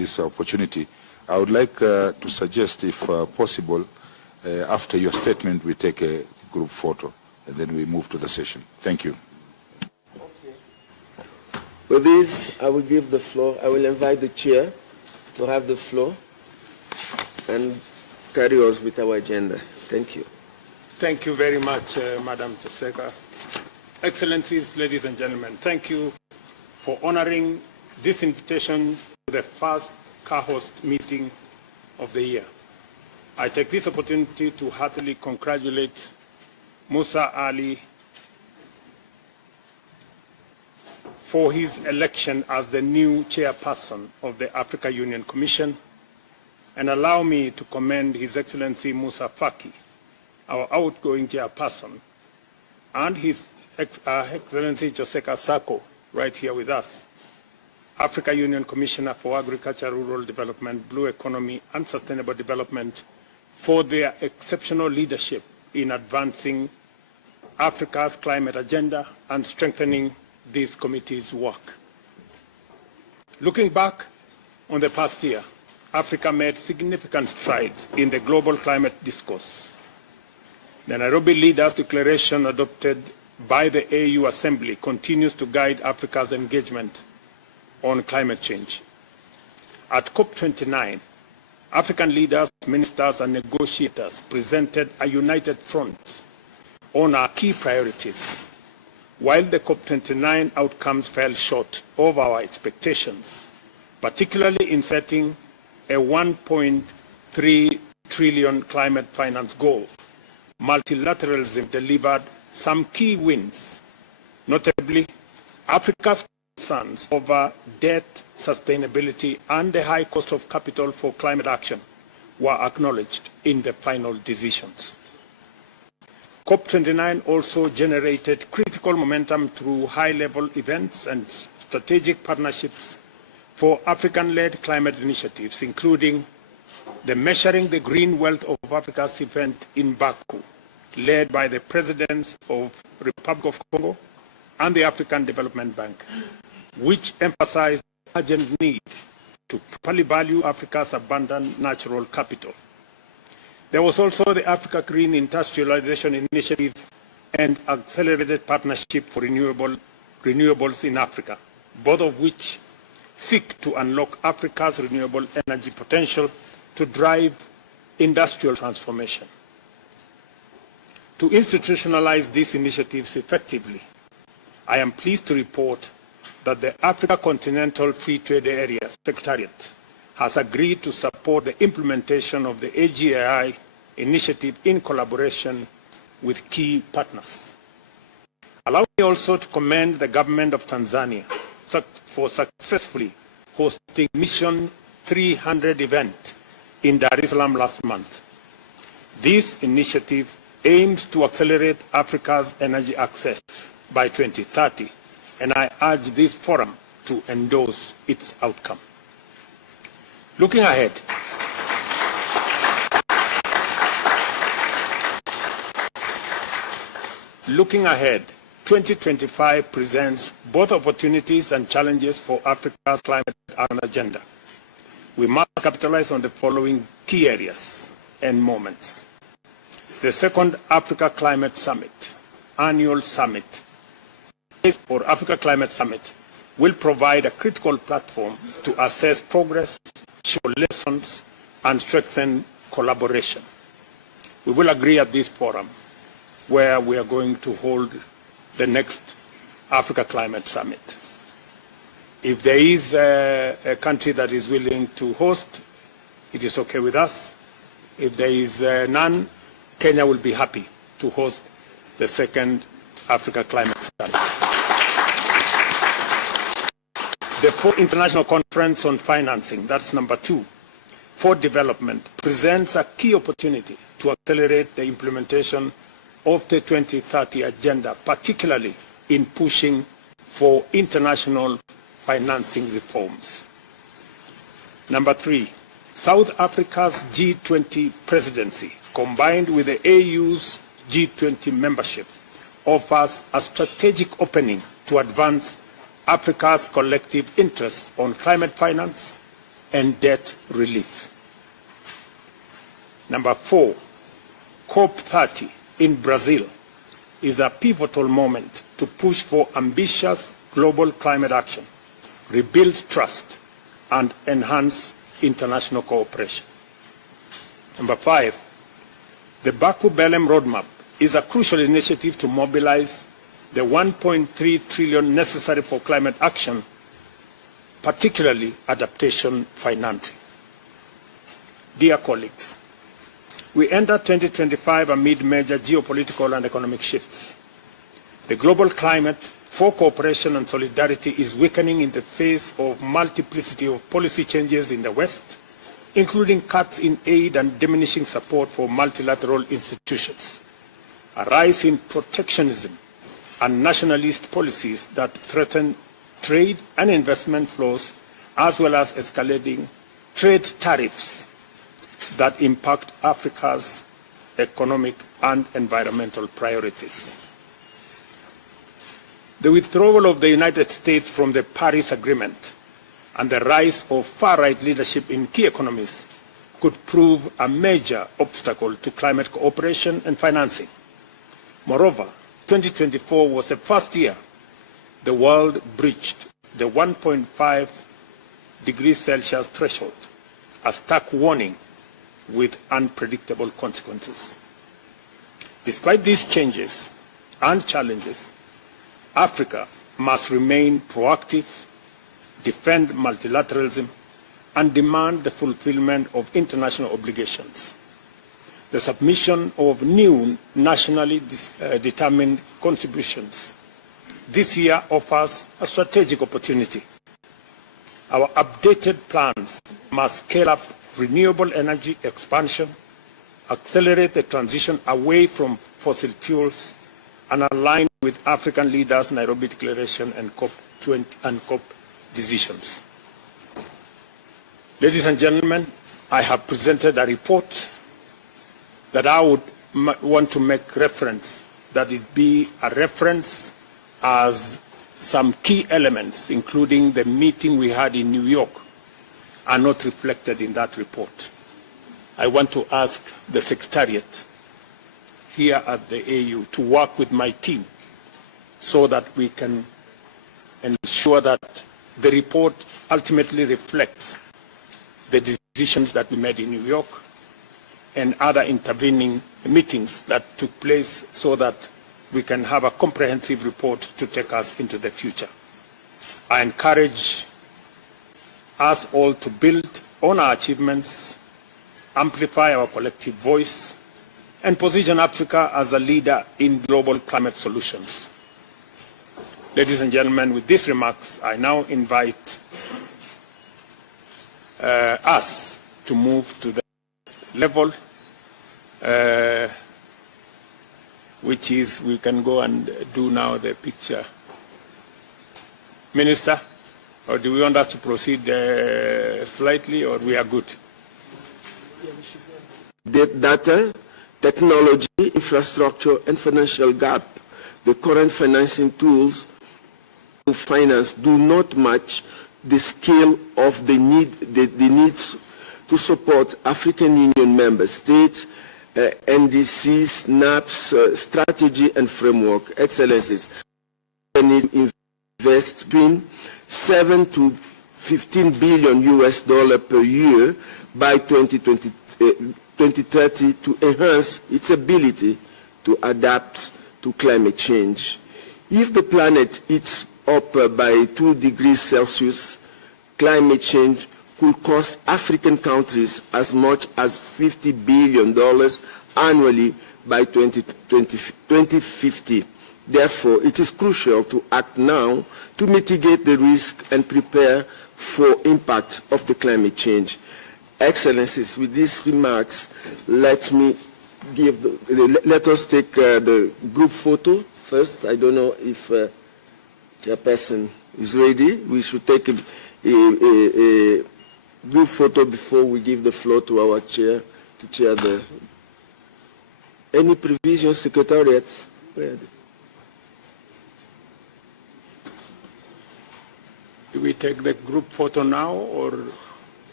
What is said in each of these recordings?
this opportunity. I would like to suggest, if possible, after your statement, we take a group photo and then we move to the session. Thank you. Okay. With this, I will give the floor. I will invite the chair to have the floor and carry us with our agenda. Thank you. Thank you very much, Madam Joseka. Excellencies, ladies and gentlemen, thank you for honoring this invitation to the first CAHOST meeting of the year. I take this opportunity to heartily congratulate Musa Ali for his election as the new chairperson of the Africa Union Commission, and allow me to commend His Excellency Musa Faki, our outgoing chairperson, and His Excellency Joseka Sako, right here with us, Africa Union Commissioner for Agriculture, Rural Development, Blue Economy and Sustainable Development, for their exceptional leadership in advancing Africa's climate agenda and strengthening this committee's work. Looking back on the past year, Africa made significant strides in the global climate discourse. The Nairobi Leaders' Declaration adopted by the AU Assembly continues to guide Africa's engagement on climate change. At COP29, African leaders, ministers, and negotiators presented a united front on our key priorities. While the COP29 outcomes fell short of our expectations, particularly in setting a 1.3 trillion climate finance goal, multilateralism delivered some key wins. Notably, Africa's concerns over debt sustainability and the high cost of capital for climate action were acknowledged in the final decisions. COP29 also generated critical momentum through high-level events and strategic partnerships for African-led climate initiatives, including the Measuring the Green Wealth of Africa's event in Baku, led by the Presidents of the Republic of Congo and the African Development Bank, which emphasized the urgent need to properly value Africa's abundant natural capital. There was also the Africa Green Industrialization Initiative and Accelerated Partnership for Renewables in Africa, both of which seek to unlock Africa's renewable energy potential to drive industrial transformation. To institutionalize these initiatives effectively, I am pleased to report that the Africa Continental Free Trade Area Secretariat has agreed to support the implementation of the AGAI initiative in collaboration with key partners. Allow me also to commend the government of Tanzania for successfully hosting Mission 300 event in Dar es Salaam last month. This initiative aims to accelerate Africa's energy access by 2030, and I urge this forum to endorse its outcome. Looking ahead, Looking ahead, 2025 presents both opportunities and challenges for Africa's climate action agenda. We must capitalize on the following key areas and moments. The second Africa Climate Summit, annual summit, or Africa Climate Summit, will provide a critical platform to assess progress, show lessons, and strengthen collaboration. We will agree at this forum where we are going to hold the next Africa Climate Summit. If there is a country that is willing to host, it is okay with us. If there is none, Kenya will be happy to host the second Africa Climate Summit. The fourth International Conference on Financing, that's number 2, for development, presents a key opportunity to accelerate the implementation of the 2030 agenda, particularly in pushing for international financing reforms. Number 3, South Africa's G20 presidency, combined with the AU's G20 membership, offers a strategic opening to advance Africa's collective interests on climate finance, and debt relief. Number 4, COP30 in Brazil is a pivotal moment to push for ambitious global climate action, rebuild trust, and enhance international cooperation. Number 5, the Baku-Belém Roadmap is a crucial initiative to mobilize the 1.3 trillion necessary for climate action, particularly adaptation financing. Dear colleagues, we enter 2025 amid major geopolitical and economic shifts. The global climate for cooperation and solidarity is weakening in the face of multiplicity of policy changes in the West, including cuts in aid and diminishing support for multilateral institutions, a rise in protectionism and nationalist policies that threaten trade and investment flows, as well as escalating trade tariffs that impact Africa's economic and environmental priorities. The withdrawal of the United States from the Paris Agreement and the rise of far-right leadership in key economies could prove a major obstacle to climate cooperation and financing. Moreover, 2024 was the first year the world breached the 1.5 degrees Celsius threshold, a stark warning with unpredictable consequences. Despite these changes and challenges, Africa must remain proactive, defend multilateralism, and demand the fulfillment of international obligations. The submission of new nationally determined contributions this year offers a strategic opportunity. Our updated plans must scale up renewable energy expansion, accelerate the transition away from fossil fuels, and align with African leaders' Nairobi Declaration and COP20 and COP decisions. Ladies and gentlemen, I have presented a report that I would want to make reference, that it be a reference as some key elements, including the meeting we had in New York, are not reflected in that report. I want to ask the Secretariat here at the AU to work with my team so that we can ensure that the report ultimately reflects the decisions that we made in New York and other intervening meetings that took place, so that we can have a comprehensive report to take us into the future. I encourage us all to build on our achievements, amplify our collective voice, and position Africa as a leader in global climate solutions. Ladies and gentlemen, with these remarks, I now invite us to move to the level, which is, we can go and do now the picture. Minister, or do we want us to proceed slightly, or we are good? Data, technology, infrastructure, and financial gap. The current financing tools to finance do not match the scale of the needs to support African Union member states, NDCs, NAP's strategy and framework. Excellencies, need to invest between 7 to 15 billion US dollar per year by 2030 to enhance its ability to adapt to climate change. If the planet heats up by 2 degrees Celsius, climate change could cost African countries as much as $50 billion annually by 2050. Therefore, it is crucial to act now to mitigate the risk and prepare for impact of the climate change. Excellencies, with these remarks, let us take the group photo first. I don't know if Chairperson is ready. We should take a group photo before we give the floor to our chair to chair the. Any provision, Secretariat? Do we take the group photo now, or?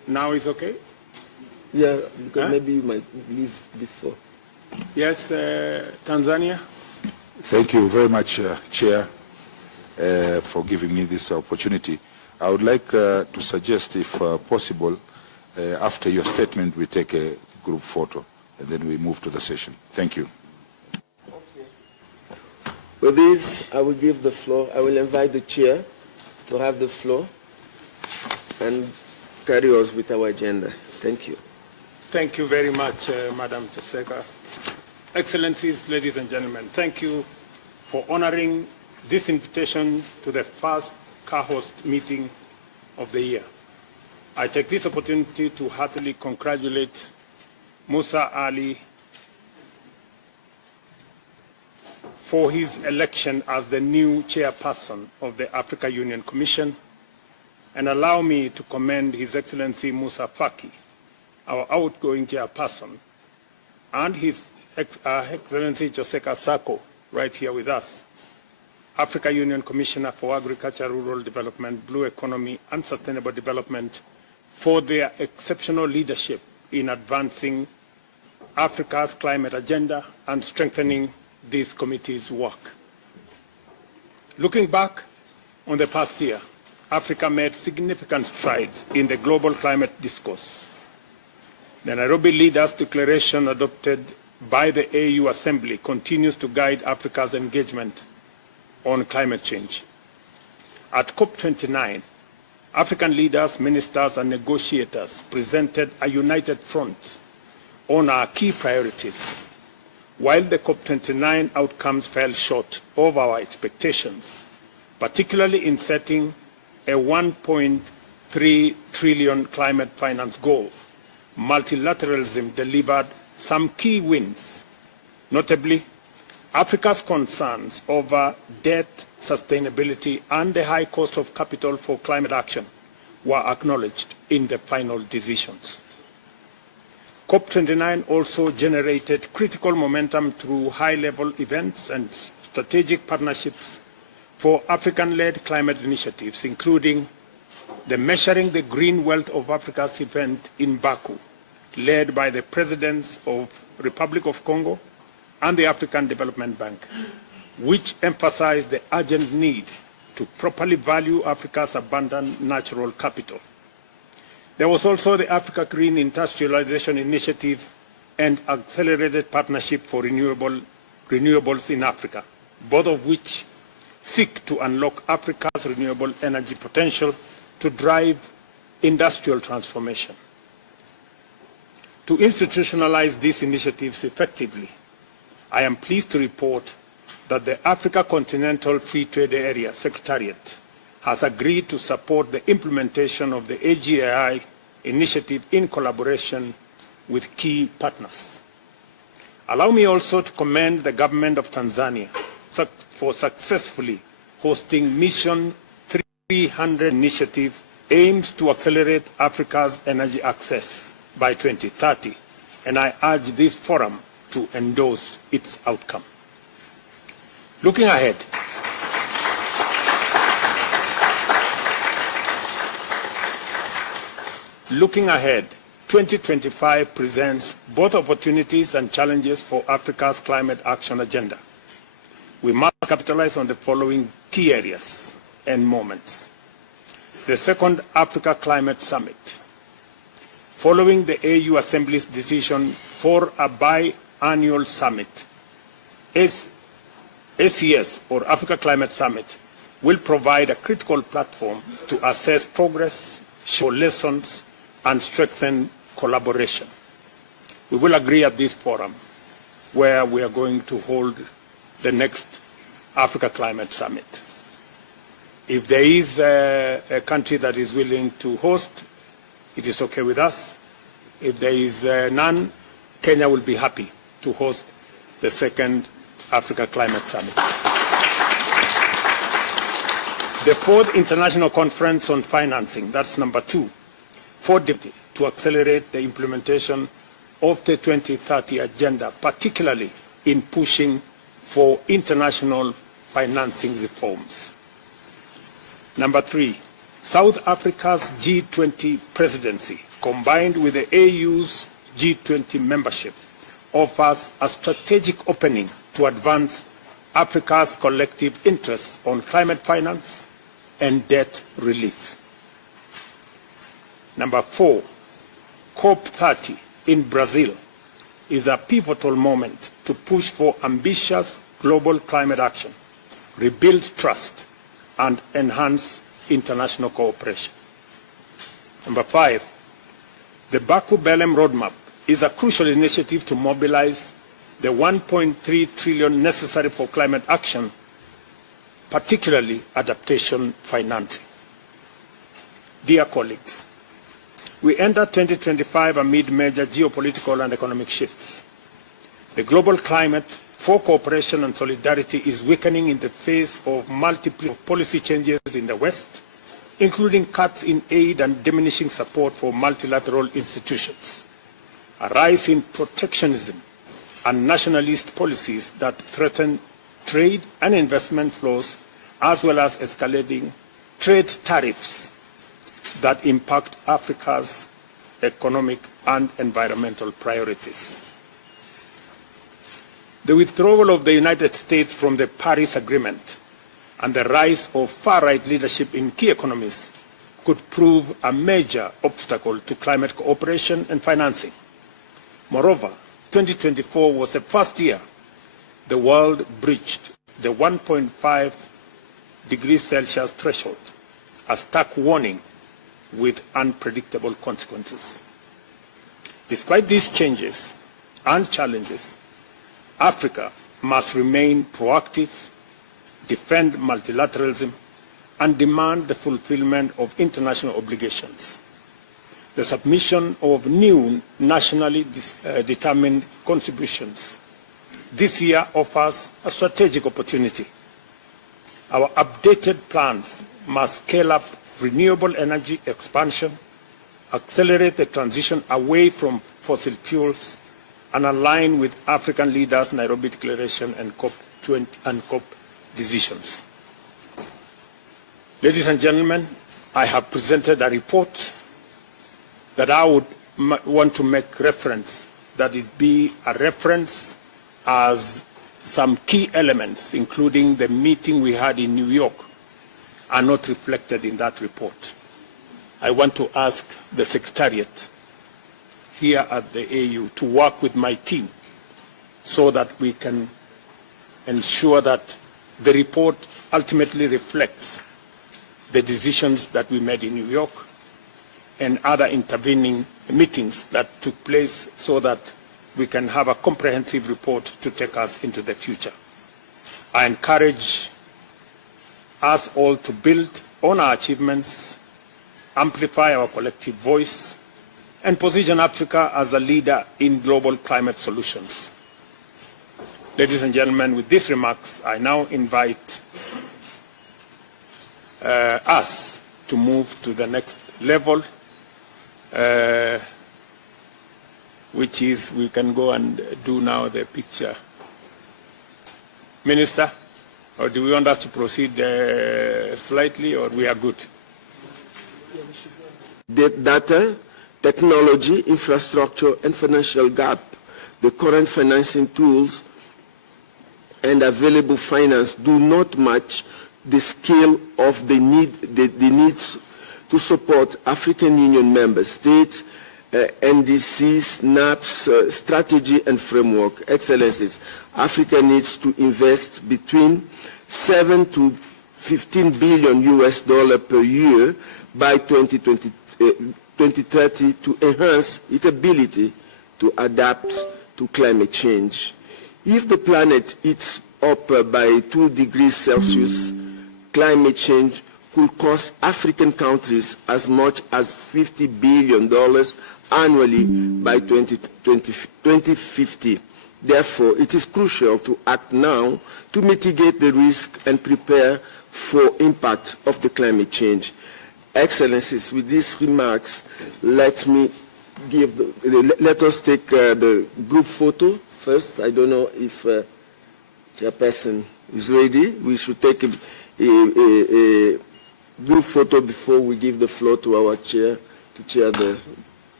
Now is okay? Yeah, because Huh? maybe you might leave before. Yes, Tanzania? Thank you very much, Chair, for giving me this opportunity. I would like to suggest, if possible, after your statement, we take a group photo, and then we move to the session. Thank you. With this, I will give the floor. I will invite the chair to have the floor and carry us with our agenda. Thank you. Thank you very much, Madam Tseka. Excellencies, ladies and gentlemen, thank you for honoring this invitation to the first CAHOST meeting of the year. I take this opportunity to heartily congratulate Musa Ali for his election as the new chairperson of the Africa Union Commission, and allow me to commend His Excellency Musa Faki, our outgoing chairperson, and His Excellency Joseka Sako, right here with us, Africa Union Commissioner for Agriculture, Rural Development, Blue Economy, and Sustainable Development, for their exceptional leadership in advancing Africa's climate agenda and strengthening this committee's work. Looking back on the past year, Africa made significant strides in the global climate discourse. The Nairobi Leaders' Declaration adopted by the AU Assembly continues to guide Africa's engagement on climate change. At COP29, African leaders, ministers, and negotiators presented a united front on our key priorities. While the COP29 outcomes fell short of our expectations, particularly in setting a 1.3 trillion climate finance goal, multilateralism delivered some key wins. Notably, Africa's concerns over debt sustainability and the high cost of capital for climate action were acknowledged in the final decisions. COP29 also generated critical momentum through high-level events and strategic partnerships for African-led climate initiatives, including the Measuring the Green Wealth of Africa's event in Baku, led by the presidents of Republic of Congo and the African Development Bank, which emphasized the urgent need to properly value Africa's abundant natural capital. There was also the Africa Green Industrialization Initiative and Accelerated Partnership for Renewables in Africa, both of which seek to unlock Africa's renewable energy potential to drive industrial transformation. To institutionalize these initiatives effectively, I am pleased to report that the Africa Continental Free Trade Area Secretariat has agreed to support the implementation of the AGI initiative in collaboration with key partners. Allow me also to commend the government of Tanzania for successfully hosting Mission 300 initiative aims to accelerate Africa's energy access by 2030, and I urge this forum to endorse its outcome. Looking ahead, Looking ahead, 2025 presents both opportunities and challenges for Africa's climate action agenda. We must capitalize on the following key areas and moments. The second Africa Climate Summit. Following the AU Assembly's decision for a biannual summit, ACS, or Africa Climate Summit, will provide a critical platform to assess progress, show lessons, and strengthen collaboration. We will agree at this forum where we are going to hold the next Africa Climate Summit. If there is a country that is willing to host, it is okay with us. If there is none, Kenya will be happy to host the second Africa Climate Summit. The fourth International Conference on Financing, that's number 2, for to accelerate the implementation of the 2030 agenda, particularly in pushing for international financing reforms. Number 3, South Africa's G20 presidency combined with the AU's G20 membership, offers a strategic opening to advance Africa's collective interests on climate finance and debt relief. Number 4, COP30 in Brazil is a pivotal moment to push for ambitious global climate action, rebuild trust, and enhance international cooperation. Number 5, the Baku-Belém Roadmap is a crucial initiative to mobilize the 1.3 trillion necessary for climate action, particularly adaptation financing. Dear colleagues, we enter 2025 amid major geopolitical and economic shifts. The global climate for cooperation and solidarity is weakening in the face of multiple policy changes in the West, including cuts in aid and diminishing support for multilateral institutions, a rise in protectionism and nationalist policies that threaten trade and investment flows, as well as escalating trade tariffs that impact Africa's economic and environmental priorities. The withdrawal of the United States from the Paris Agreement and the rise of far-right leadership in key economies could prove a major obstacle to climate cooperation and financing. Moreover, 2024 was the first year the world breached the 1.5 degrees Celsius threshold, a stark warning with unpredictable consequences. Despite these changes and challenges, Africa must remain proactive, defend multilateralism, and demand the fulfillment of international obligations. The submission of new nationally determined contributions this year offers a strategic opportunity. Our updated plans must scale up renewable energy expansion, accelerate the transition away from fossil fuels, and align with African leaders' Nairobi Declaration and COP20 and COP decisions. Ladies and gentlemen, I have presented a report that I would want to make reference, that it be a reference as some key elements, including the meeting we had in New York, are not reflected in that report. I want to ask the Secretariat here at the AU to work with my team so that we can ensure that the report ultimately reflects the decisions that we made in New York and other intervening meetings that took place, so that we can have a comprehensive report to take us into the future. I encourage us all to build on our achievements, amplify our collective voice, and position Africa as a leader in global climate solutions. Ladies and gentlemen, with these remarks, I now invite us to move to the next level, which is, we can go and do now the picture. Minister, or do we want us to proceed slightly, or we are good? Data, technology, infrastructure, and financial gap. The current financing tools and available finance do not match the scale of the needs to support African Union member states, NDCs, NAP's strategy and framework. Excellencies, Africa needs to invest between 7 to 15 billion US dollars per year by 2030 to enhance its ability to adapt to climate change. If the planet heats up by 2 degrees Celsius, climate change could cost African countries as much as $50 billion annually by 2050. Therefore, it is crucial to act now to mitigate the risk and prepare for impact of the climate change. Excellencies, with these remarks, let us take the group photo first. I don't know if Chairperson is ready. We should take a group photo before we give the floor to our chair to chair the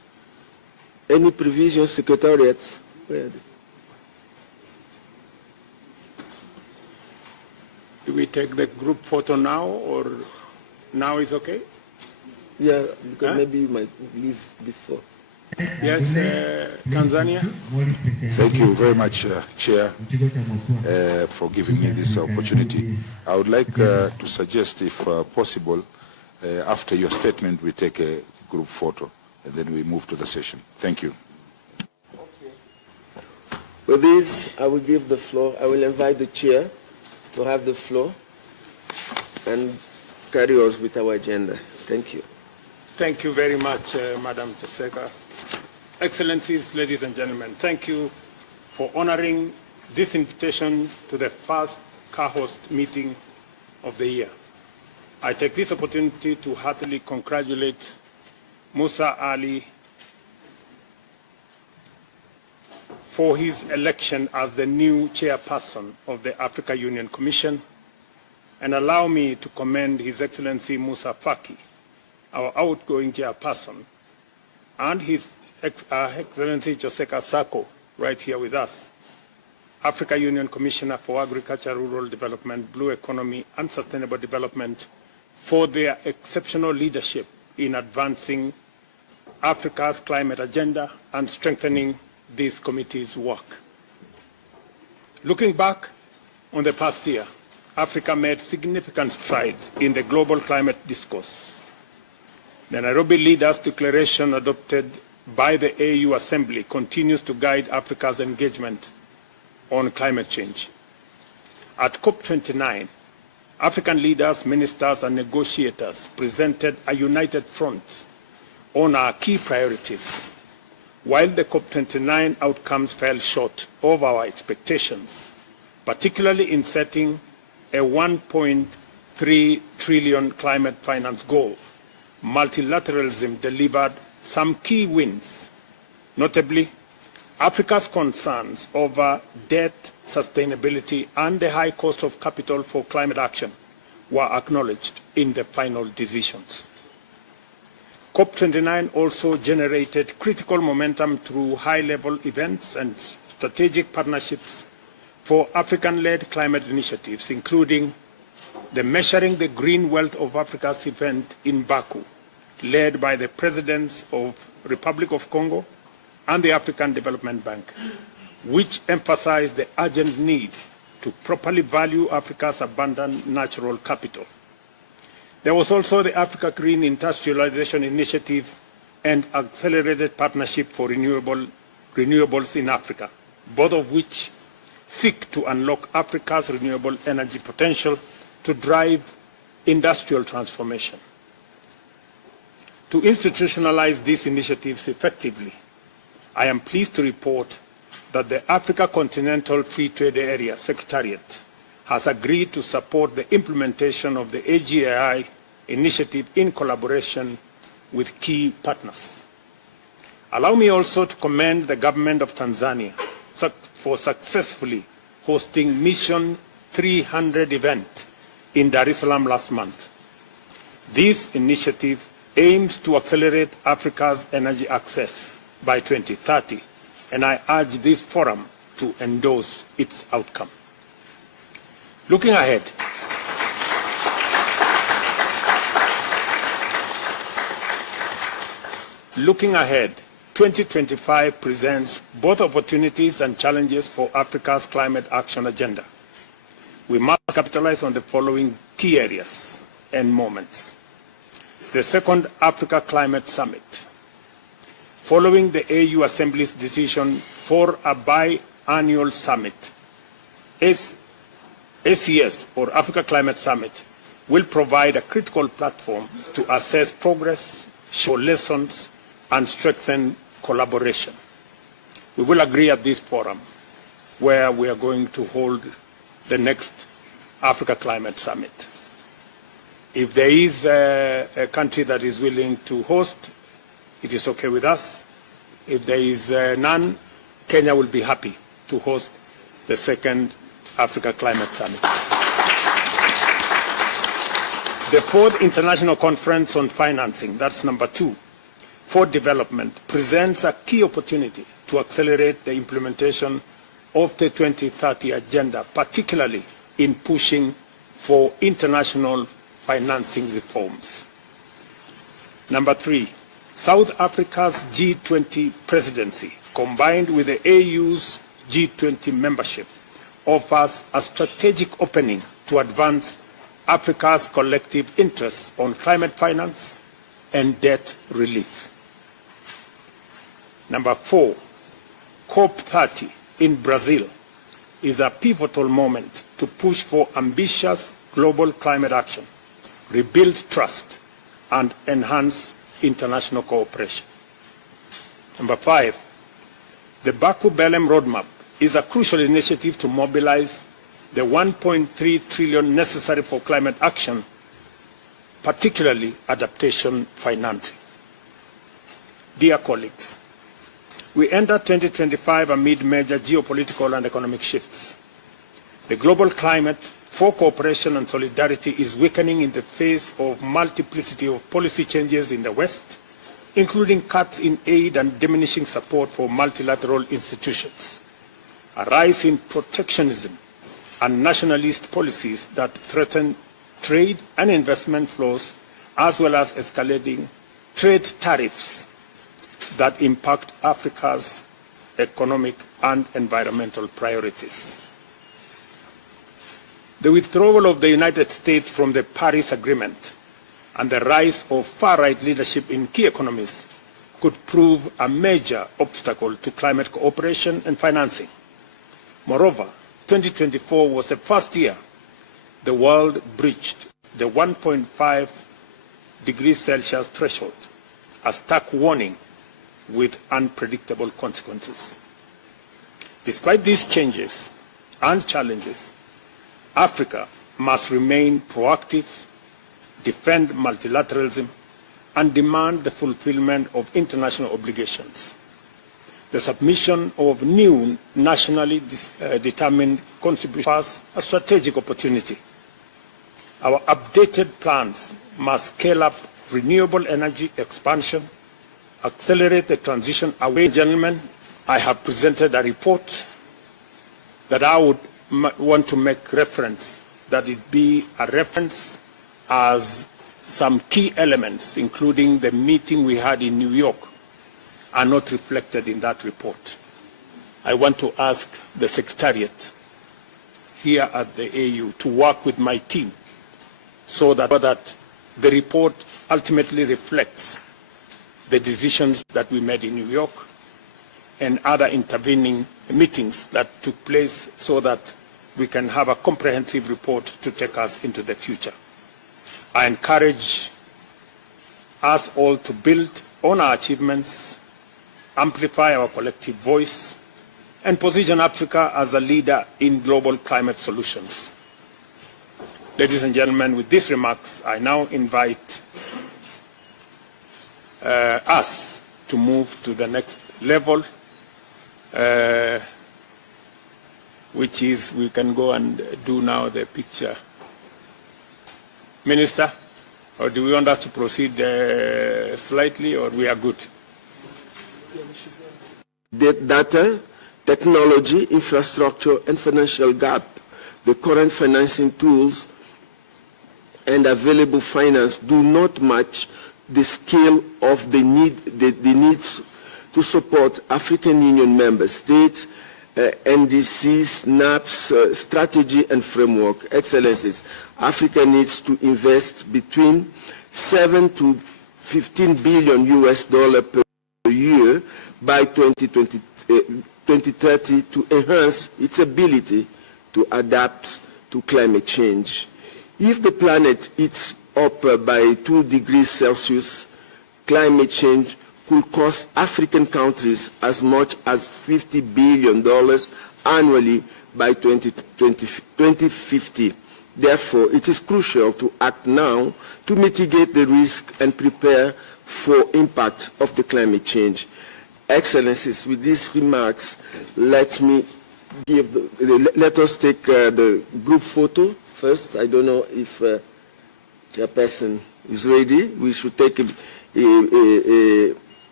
Any provision, secretariats? Where are they? Do we take the group photo now, or now is okay? Yeah, because maybe you might leave before. Yes, Tanzania. Thank you very much, Chair, for giving me this opportunity. I would like to suggest, if possible, after your statement, we take a group photo, and then we move to the session. Thank you. With this, I will give the floor. I will invite the chair to have the floor and carry us with our agenda. Thank you. Thank you very much, Madam Tseka. Excellencies, ladies and gentlemen, thank you for honoring this invitation to the first CAHOST meeting of the year. I take this opportunity to heartily congratulate Musa Ali for his election as the new chairperson of the Africa Union Commission, and allow me to commend His Excellency Musa Faki, our outgoing chairperson, and His Excellency Joseka Sako, right here with us, Africa Union Commissioner for Agriculture, Rural Development, Blue Economy, and Sustainable Development, for their exceptional leadership in advancing Africa's climate agenda and strengthening this committee's work. Looking back on the past year, Africa made significant strides in the global climate discourse. The Nairobi Leaders' Declaration adopted by the AU Assembly continues to guide Africa's engagement on climate change. At COP29, African leaders, ministers, and negotiators presented a united front on our key priorities. While the COP29 outcomes fell short of our expectations, particularly in setting a 1.3 trillion climate finance goal, multilateralism delivered some key wins. Notably, Africa's concerns over debt sustainability and the high cost of capital for climate action were acknowledged in the final decisions. COP29 also generated critical momentum through high-level events and strategic partnerships for African-led climate initiatives, including the Measuring the Green Wealth of Africa's event in Baku, led by the presidents of Republic of Congo and the African Development Bank, which emphasized the urgent need to properly value Africa's abundant natural capital. There was also the Africa Green Industrialization Initiative and Accelerated Partnership for Renewables in Africa, both of which seek to unlock Africa's renewable energy potential to drive industrial transformation. To institutionalize these initiatives effectively, I am pleased to report that the Africa Continental Free Trade Area Secretariat has agreed to support the implementation of the AGAI initiative in collaboration with key partners. Allow me also to commend the government of Tanzania for successfully hosting Mission 300 event in Dar es Salaam last month. This initiative aims to accelerate Africa's energy access by 2030, and I urge this forum to endorse its outcome. Looking ahead, Looking ahead, 2025 presents both opportunities and challenges for Africa's climate action agenda. We must capitalize on the following key areas and moments. The second Africa Climate Summit. Following the AU Assembly's decision for a biannual summit, ACS, or Africa Climate Summit, will provide a critical platform to assess progress, show lessons, and strengthen collaboration. We will agree at this forum where we are going to hold the next Africa Climate Summit. If there is a country that is willing to host, it is okay with us. If there is none, Kenya will be happy to host the second Africa Climate Summit. The fourth International Conference on Financing, that's number 2, for Development presents a key opportunity to accelerate the implementation of the 2030 Agenda, particularly in pushing for international financing reforms. Number 3, South Africa's G20 presidency, combined with the AU's G20 membership, offers a strategic opening to advance Africa's collective interests on climate finance and debt relief. Number 4, COP30 in Brazil is a pivotal moment to push for ambitious global climate action, rebuild trust, and enhance international cooperation. Number 5, the Baku-Belém Roadmap is a crucial initiative to mobilize the 1.3 trillion necessary for climate action, particularly adaptation financing. Dear colleagues, we enter 2025 amid major geopolitical and economic shifts. The global climate for cooperation and solidarity is weakening in the face of multiplicity of policy changes in the West, including cuts in aid and diminishing support for multilateral institutions, a rise in protectionism and nationalist policies that threaten trade and investment flows, as well as escalating trade tariffs that impact Africa's economic and environmental priorities. The withdrawal of the United States from the Paris Agreement and the rise of far-right leadership in key economies could prove a major obstacle to climate cooperation and financing. Moreover, 2024 was the first year the world breached the 1.5 degrees Celsius threshold, a stark warning with unpredictable consequences. Despite these changes and challenges, Africa must remain proactive, defend multilateralism, and demand the fulfillment of international obligations. The submission of new nationally determined contributions offers a strategic opportunity. Our updated plans must scale up renewable energy expansion, accelerate the transition away. Gentlemen, I have presented a report that I would want to make reference, that it be a reference as some key elements, including the meeting we had in New York, are not reflected in that report. I want to ask the Secretariat here at the AU to work with my team so that the report ultimately reflects the decisions that we made in New York and other intervening meetings that took place, so that we can have a comprehensive report to take us into the future. I encourage us all to build on our achievements, amplify our collective voice, and position Africa as a leader in global climate solutions. Ladies and gentlemen, with these remarks, I now invite us to move to the next level, which is, we can go and do now the picture. Minister, or do we want us to proceed slightly, or we are good? The data, technology, infrastructure, and financial gap, the current financing tools and available finance do not match the scale of the needs to support African Union member states, NDCs, NAP's strategy and framework. Excellencies, Africa needs to invest between 7 to 15 billion US dollars per year by 2030 to enhance its ability to adapt to climate change. If the planet heats up by 2 degrees Celsius, climate change could cost African countries as much as $50 billion annually by 2050. Therefore, it is crucial to act now to mitigate the risk and prepare for impact of the climate change. Excellencies, with these remarks, let us take the group photo first. I don't know if Chairperson is ready. We should take a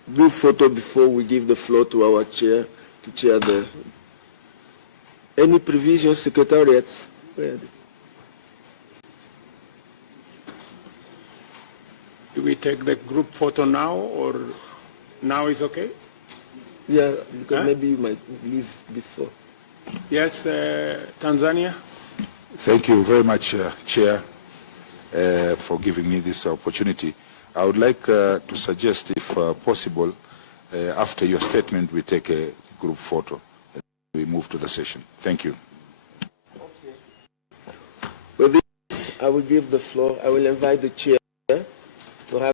do photo before we give the floor to our chair to chair the. Any provision, Secretariat? Do we take the group photo now, or now is okay? Yeah, because maybe you might leave before. Yes, Tanzania. Thank you very much, Chair, for giving me this opportunity. I would like to suggest, if possible, after your statement, we take a group photo and we move to the session. Thank you. Okay. With this, I will give the floor. I will invite the chair